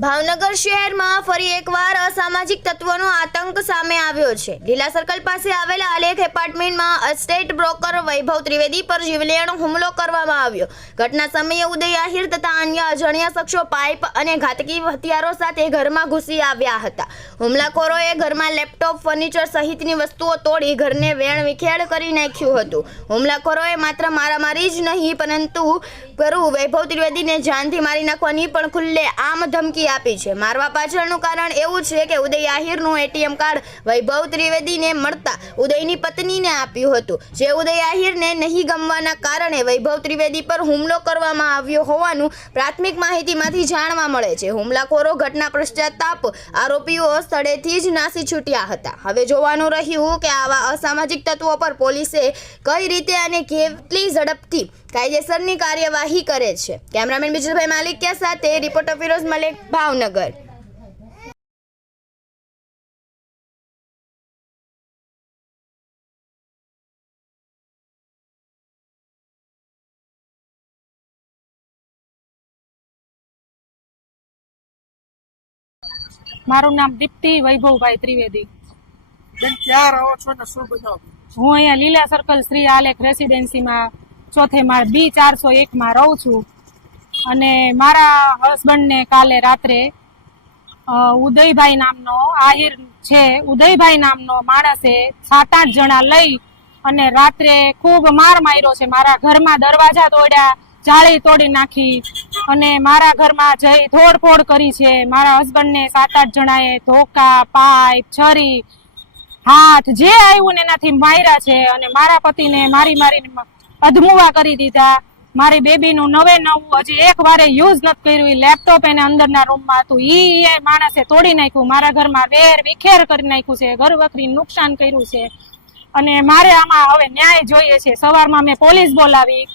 ભાવનગર શહેરમાં ફરી એકવાર અસામાજિક તત્વોનો આતંક સામે આવ્યો છે. લીલા સર્કલ પાસે આવેલા આલેખ એપાર્ટમેન્ટમાં એસ્ટેટ બ્રોકર વૈભવ ત્રિવેદી પર જીવલેણ હુમલો કરવામાં આવ્યો. ઘટના સમયે ઉદય આહિર તથા અન્ય અજાણ્યા શખ્સો પાઇપ અને ઘાતકી હથિયારો સાથે ઘરમાં ઘૂસી આવ્યા હતા. હુમલાખોરોએ ઘરમાં લેપટોપ, ફર્નિચર સહિતની વસ્તુઓ તોડી ઘરને વેણ વિખેડ કરી નાખ્યું હતું. હુમલાખોરોએ માત્ર મારામારી જ નહીં, પરંતુ કરું વૈભવ ત્રિવેદીને જાનથી મારી નાખવાની પણ ખુલ્લે આમ ધમકી આપી છે. મારવા પાછળનું કારણ એવું છે કે ઉદય આહિરનું એટીએમ કાર્ડ વૈભવ ત્રિવેદીને મળતા ઉદયની પત્નીને આપ્યું હતું. જે ઉદય આહિરને નહીં ગમવાના કારણે વૈભવ ત્રિવેદી પર હુમલો કરવામાં આવ્યો હોવાનું પ્રાથમિક માહિતીમાંથી જાણવા મળે છે. હુમલાખોરો ઘટના પશ્ચાતાપ આરોપીઓ સ્થળેથી જ નાસી છૂટ્યા હતા. હવે જોવાનું રહ્યું કે આવા અસામાજિક તત્વો પર પોલીસે કઈ રીતે અને કેટલી ઝડપથી કાયદેસરની કાર્યવાહી કરે છે. કેમેરામેન બીજુભાઈ માલિકિયા સાથે રિપોર્ટર ફિરોઝ મલેક. ભાવનગર. મારું નામ દીપ્તિ વૈભવભાઈ ત્રિવેદી. બેન ક્યાં રહો છો ને શું બનાવ? હું અહીંયા લીલા સર્કલ શ્રી આલેખ રેસિડેન્સીમાં ચોથે માળ બી ચારસો એકમાં રહું છું. અને મારા હસબન્ડને કાલે રાત્રે ઉદયભાઈ નામનો આહિર છે, ઉદયભાઈ નામનો માણસે સાત આઠ જણા લઈ અને રાત્રે ખૂબ માર માર્યો છે. મારા ઘરમાં દરવાજા તોડ્યા, જાળી તોડી નાખી અને મારા ઘરમાં જઈ તોડફોડ કરી છે. મારા હસબન્ડને સાત આઠ જણાએ ધોકા, પાઇપ, છરી, હાથ જે આવ્યું ને એનાથી માર્યા છે અને મારા પતિને મારી મારીને અધમુવા કરી દીધા. મારી બેબીનું નવે નવું, હજી એક વારે યુઝ નથી કર્યું. એ લેપટોપ એને અંદરના રૂમમાં હતું. ઈ માણસે તોડી નાખ્યું. મારા ઘરમાં વેર વિખેર કરી નાખ્યું છે. ઘર વખરી નુકસાન કર્યું છે. અને મારે આમાં હવે ન્યાય જોઈએ છે. સવારમાં મેં પોલીસ બોલાવી.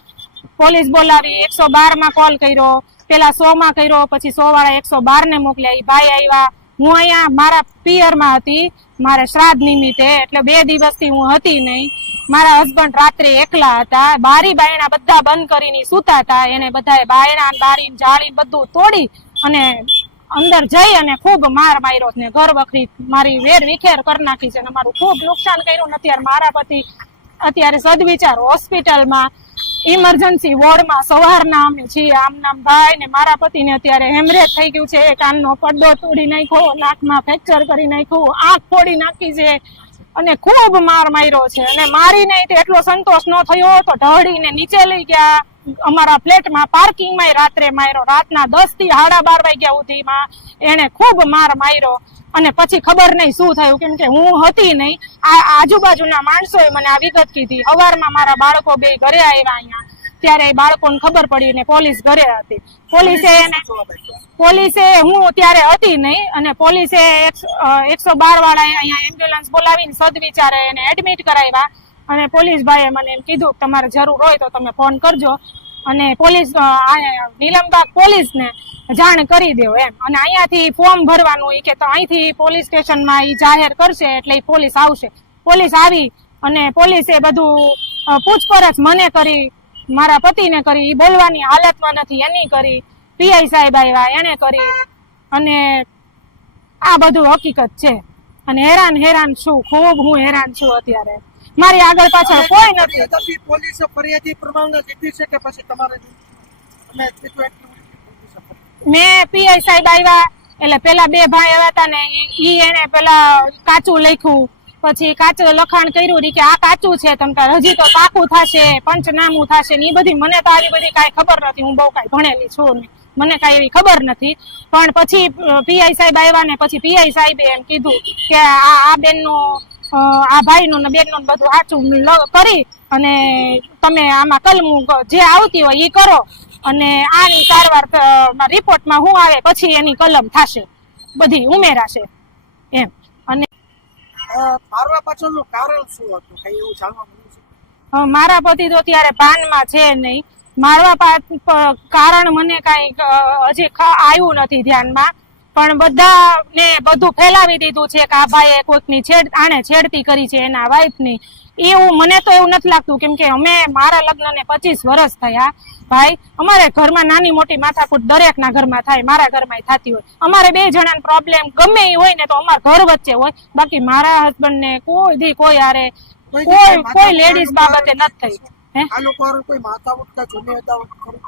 પોલીસ બોલાવી, એકસો બારમાં કોલ કર્યો. પેલા સો માં કર્યો, પછી સો વાળા એકસો બાર ને મોકલ્યા. એ ભાઈ આવ્યા. હું અહીંયા મારા પિયરમાં હતી. મારે શ્રાદ્ધ નિમિત્તે, એટલે બે દિવસથી હું હતી નહીં. મારા હસબન્ડ રાત્રે એકલા હતા, બારી બાયણા બધા બંધ કરીને સૂતા હતા, એને બધાએ બાયણા બારી જાળી બધું તોડી અને અંદર જઈ અને ખૂબ માર માર્યો ને ઘર વખરી મારી વેર વિખેર કરી નાખી છે અને મારું ખૂબ નુકસાન કર્યું અત્યારે મારા પતિ અત્યારે સદવિચાર હોસ્પિટલમાં ઇમરજન્સી વોર્ડમાં સવારના અમે છીએ આમ નામ ભાઈ ને મારા પતિને અત્યારે હેમરેજ થઈ ગયું છે કાનનો પડદો તોડી નાખ્યો, નાકમાં ફ્રેક્ચર કરી નાખ્યું, આંખ ફોડી નાખી છે અને ખૂબ માર માર્યો છે. અને મારીને એટલો સંતોષ ન થયો તો ઢળીને નીચે લઈ ગયા. અમારા ફ્લેટમાં પાર્કિંગમાં રાત્રે માર્યો. રાતના દસથી સાડા બાર વાગ્યા સુધીમાં એને ખૂબ માર માર્યો. અને પછી ખબર નહીં શું થયું, કેમ કે હું હતી નહીં. આ આજુબાજુના માણસોએ મને આ વિગત કીધી. સવારમાં મારા બાળકો બે ઘરે આવ્યા અહીંયા. ત્યારે એ બાળકોને ખબર પડી ને પોલીસ ઘરે હતી. પોલીસે પોલીસે હું ત્યારે હતી નહીં અને પોલીસે એકસો બાર વાળાએ અહીંયા એમ્બ્યુલન્સ બોલાવીને સદવિચારે એને એડમિટ કરાવ્યા. અને પોલીસ ભાઈએ મને એમ કીધું કે તમારે જરૂર હોય તો તમે ફોન કરજો. અને પોલીસ નીલમબાગ પોલીસને જાણ કરી દો એમ. અને અહીંયાથી ફોર્મ ભરવાનું એ કે તો અહીંથી પોલીસ સ્ટેશનમાં એ જાહેર કરશે એટલે એ પોલીસ આવશે. પોલીસ આવી અને પોલીસે બધું પૂછપરછ મને કરી મારા પતિને કરી એ બોલવાની હાલતમાં નથી એની કરી પીઆઈ સાહેબ આવ્યા એને કરી. અને આ બધું હકીકત છે. અને હેરાન હેરાન છું ખૂબ હું હેરાન છું અત્યારે. મારી આગળ પાછળ કોઈ નથી. પોલીસે ફરિયાદી પ્રમાણે લીધી છે કે પછી તમારે કીધું. મેં પીઆઈ સાહેબ આવ્યા એટલે પેલા બે ભાઈ આવ્યા હતા ને ઈ- ઈ એને પેલા કાચું લખ્યું પછી કાચું લખાણ કર્યું કે આ કાચું છે. તમ તાર હજી તો પાકું થશે, પંચનામું થશે ને એ બધી મને તો આવી બધી કાંઈ ખબર નથી. હું બહુ કાંઈ ભણેલી છું નહીં. મને કાંઈ એવી ખબર નથી. પણ પછી પીઆઈ સાહેબ આવ્યા ને પછી પીઆઈ સાહેબે એમ કીધું કે આ આ બેનનું આ ભાઈનું ને બેનનું ને બધું સાચું કરી અને તમે આમાં કલમું જે આવતી હોય એ કરો અને આની સારવાર રિપોર્ટમાં હું આવે પછી એની કલમ થશે. બધી ઉમેરાશે. એમ. મારવા પાછળનું કારણ શું હતું? કઈ એવું જાણવા મળ્યું મારા પતિ તો ત્યારે પાનમાં છે નહીં. મારવા કારણ મને કઈ હજી આવ્યું નથી ધ્યાનમાં. પણ બધા ને બધું ફેલાવી દીધું છે કે આ ભાઈએ કોઈકની છેડ આને છેડતી કરી છે એના વાઈફની એવું મને તો એવું નથી લાગતું કેમ કે અમે મારા લગ્નને પચીસ વર્ષ થયા. ભાઈ અમારે ઘરમાં નાની મોટી માથાકૂટ દરેકના ઘરમાં થાય મારા ઘરમાં થતી હોય. અમારે બે જણાને પ્રોબ્લેમ ગમે એ હોય ને તો અમારા ઘર વચ્ચે હોય. બાકી મારા હસબન્ડ ને કોઈ દી કોઈ આરે કોઈ કોઈ લેડીઝ બાબતે નથી થઈ. હે? આ લોકો કોઈ માથાકૂટ કે અદાવત ખરી?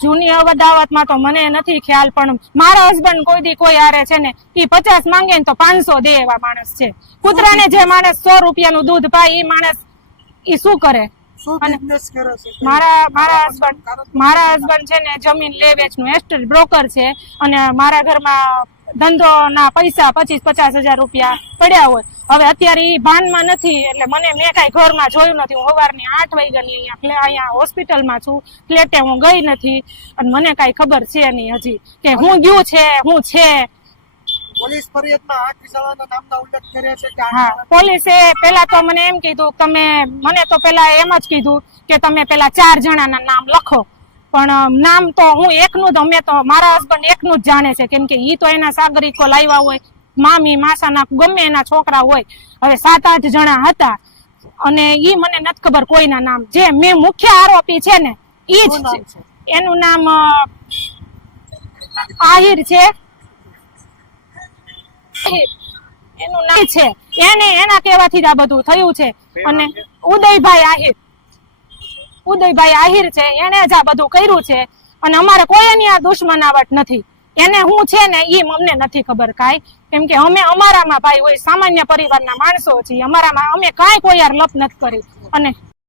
જૂની અદાવતમાં તો મને નથી ખ્યાલ પણ મારા હસબન્ડ કોઈ દી કોઈ હારે છે ને એ પચાસ માંગે ને તો પાંચસો દે એવા માણસ છે. કૂતરાને જે માણસ સો રૂપિયાનું દૂધ પાય એ માણસ એ શું કરે? હસબન્ડ મારા હસબન્ડ છે ને જમીન લે વેચનું એસ્ટેટ બ્રોકર છે અને મારા ઘરમાં ધંધો ના પૈસા પચીસ પચાસ હજાર રૂપિયા પડ્યા હોય. હવે અત્યારે એ ભાનમાં નથી એટલે મને મેં કાંઈ ઘરમાં જોયું નથી. હું સવારની આઠ વાગ્યાની અહીંયા અહીંયા હોસ્પિટલમાં છું ફ્લેટે હું ગઈ નથી. અને મને કાંઈ ખબર છે નહીં હજી કે હું ગયું છે હું છે. પોલીસ ફરિયાદમાં આ કિસાવાના નામના ઉલ્લેખ કર્યા છે કે હા પોલીસે પેલા તો મને એમ કીધું તમે મને તો પેલા એમ જ કીધું કે તમે પેલા ચાર જણાના નામ લખો. પણ નામ તો હું એકનું જ અમે તો મારા હસબન્ડ એકનું જ જાણે છે. કેમ કે એ તો એના સાગરિકો લાવ્યા હોય મામી માસાના ગમે એના છોકરા હોય. હવે સાત આઠ જણા હતા. અને ઈ મને નથી ખબર કોઈના નામ. જે મેં મુખ્ય આરોપી છે ને ઈ જ એનું નામ આહિર છે. એનું નામ છે. એને એના કહેવાથી જ આ બધું થયું છે. અને ઉદયભાઈ આહિર. ઉદયભાઈ આહિર છે, એને જ આ બધું કર્યું છે અને અમારે કોઈ એની આ દુશ્મનાવટ નથી. એને હું છે ને એ અમને નથી ખબર કાંઈ. કેમ કે અમે અમારામાં ભાઈ હોય, સામાન્ય પરિવારના માણસો છીએ, અમારામાં અમે કાંઈ કોઈ યાર લપ નથી કરી. અને